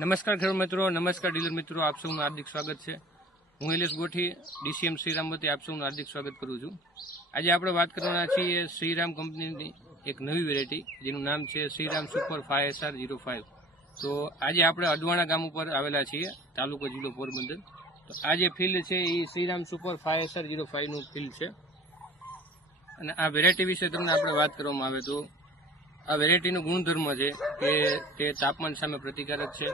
નમસ્કાર ખેડૂત મિત્રો, નમસ્કાર ડીલર મિત્રો, આપ સૌનું હાર્દિક સ્વાગત છે. હું એલિસ ગોઠી ડીસીએમ શ્રીરામ વતી આપ સૌનું હાર્દિક સ્વાગત કરું છું. આજે આપણે વાત કરવાના છીએ શ્રીરામ કંપનીની એક નવી વેરાયટી જેનું નામ છે શ્રીરામ સુપર 5SR05. તો આજે આપણે અડવાણા ગામ ઉપર આવેલા છીએ, તાલુકો જિલ્લો પોરબંદર. તો આ જે ફિલ્ડ છે એ શ્રીરામ સુપર 5SR05નું ફિલ્ડ છે. અને આ વેરાયટી વિશે તમને આપણે વાત કરવામાં આવે તો આ વેરાયટીનો ગુણધર્મ છે કે તે તાપમાન સામે પ્રતિકારક છે.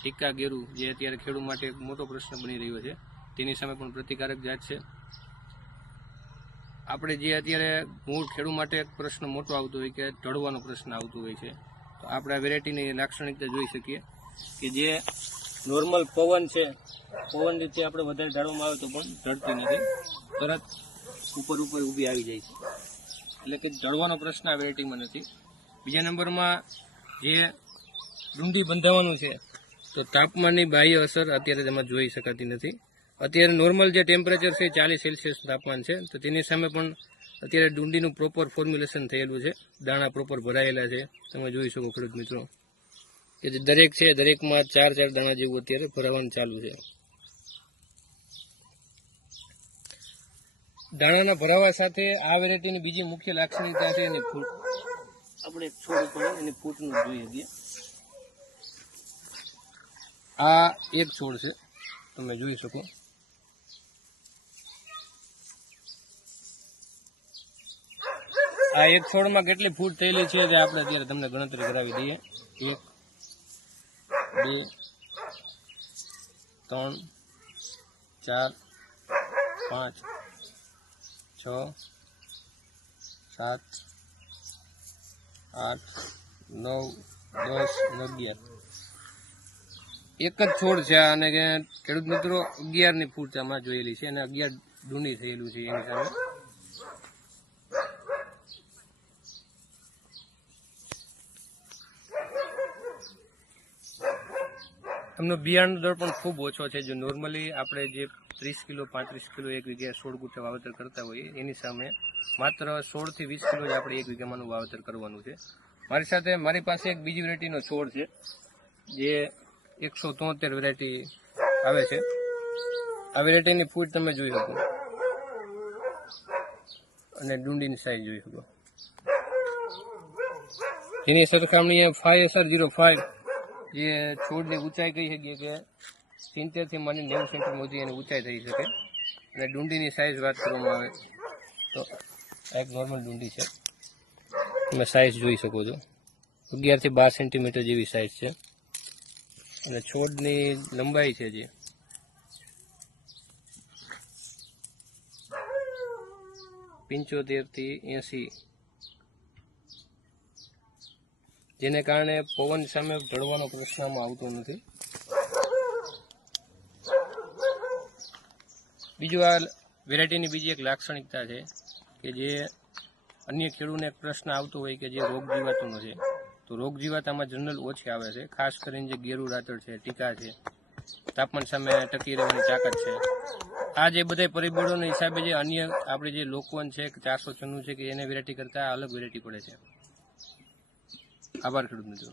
ટીકા ગેરું જે અત્યારે ખેડૂત માટે એક મોટો પ્રશ્ન બની રહ્યો છે તેની સામે પણ પ્રતિકારક જાત છે. આપણે જે અત્યારે મૂળ ખેડૂત માટે એક પ્રશ્ન મોટો આવતો હોય કે ઢળવાનો પ્રશ્ન આવતો હોય છે, તો આપણે આ વેરાયટીની લાક્ષણિકતા જોઈ શકીએ કે જે નોર્મલ પવન છે, પવન રીતે આપણે વધારે ઢાળવામાં આવે તો પણ ઢળતી નથી, તરત ઉપર ઊભી આવી જાય છે. એટલે કે ઢળવાનો પ્રશ્ન આ વેરાયટીમાં નથી. બીજા નંબરમાં જે ડુંડી બંધાવાનું છે તો તાપમાનની બાહ્ય અસર અત્યારે તેમાં જોઈ શકાતી નથી. અત્યારે નોર્મલ જે ટેમ્પરેચર છે 40 સેલ્સિયસ તાપમાન છે, તો તેની સામે પણ અત્યારે ડુંડીનું પ્રોપર ફોર્મ્યુલેશન થયેલું છે, દાણા પ્રોપર ભરાયેલા છે. તમે જોઈ શકો ખેડૂત મિત્રો કે જે દરેક છે દરેકમાં 4 દાણા જેવું અત્યારે ભરાવાનું ચાલુ છે. દાણાના ભરાવા સાથે આ વેરાયટીની બીજી મુખ્ય લાક્ષણિકતા છે એની ફૂટ. આપણે છોડ ઉપર એની ફૂટનું જોઈએ છીએ. આ એક છોડ છે, તમે જોઈ શકો. આ એક છોડમાં કેટલી ફૂટ થયેલી છે તે આપણે અત્યારે તમને ગણતરી કરાવી દઈએ. 1 2 3 4 5 6 7 8 9 10 11. એક જ છોડ છે અને ખેડૂત મિત્રો 11ની ફૂટ આમાં જોયેલી છે અને 11 ડુંડી થયેલું છે એની સામે. એમનો બિયારણનો દર પણ ખૂબ ઓછો છે. જો નોર્મલી આપણે જે 30 કિલો 35 કિલો એક વીઘે 16 ગુંઠે વાવેતર કરતા હોઈએ એની સામે માત્ર 16 થી 20 કિલો જ આપણે એક વીઘામાંનું વાવેતર કરવાનું છે. મારી પાસે એક બીજી વેરાયટીનો છોડ છે જે 173 વેરાયટી આવે છે. આ વેરાયટીની ફૂટ તમે જોઈ શકો અને ડુંડીની સાઈઝ જોઈ શકો. એની સરખામણીએ 5SR05 જે છોડની ઊંચાઈ કહી શકીએ કે 70 થી માંડી 90 સેન્ટીમીટર સુધી એની ઊંચાઈ થઈ શકે. અને ડુંડીની સાઈઝ વાત કરવામાં આવે તો એક નોર્મલ ડુંડી છે, તમે સાઈઝ જોઈ શકો છો. 11 થી 12 સેન્ટીમીટર જેવી સાઈઝ છે. અને છોડની લંબાઈ છે જે 75 થી 80, જેને કારણે પવન સામે ભળવાનો પ્રશ્નમાં આવતો નથી. બીજું આ વેરાયટીની બીજી એક લાક્ષણિકતા છે કે જે અન્ય ખેડૂતને એક પ્રશ્ન આવતો હોય કે જે રોગ જીવાતોનો છે, તો રોગ જીવાતામાં જનરલ ઓછી આવે છે. ખાસ કરીને જે ગેરું રાતળ છે, ટીકા છે, તાપમાન સામે ટકી રહેવાની તાકાત છે. આ જે બધા પરિબળોના હિસાબે જે અન્ય આપણે જે લોકવન છે 496 છે કે એને વેરાયટી કરતાં અલગ વેરાયટી પડે છે. આભાર ખેડૂત મિત્રો.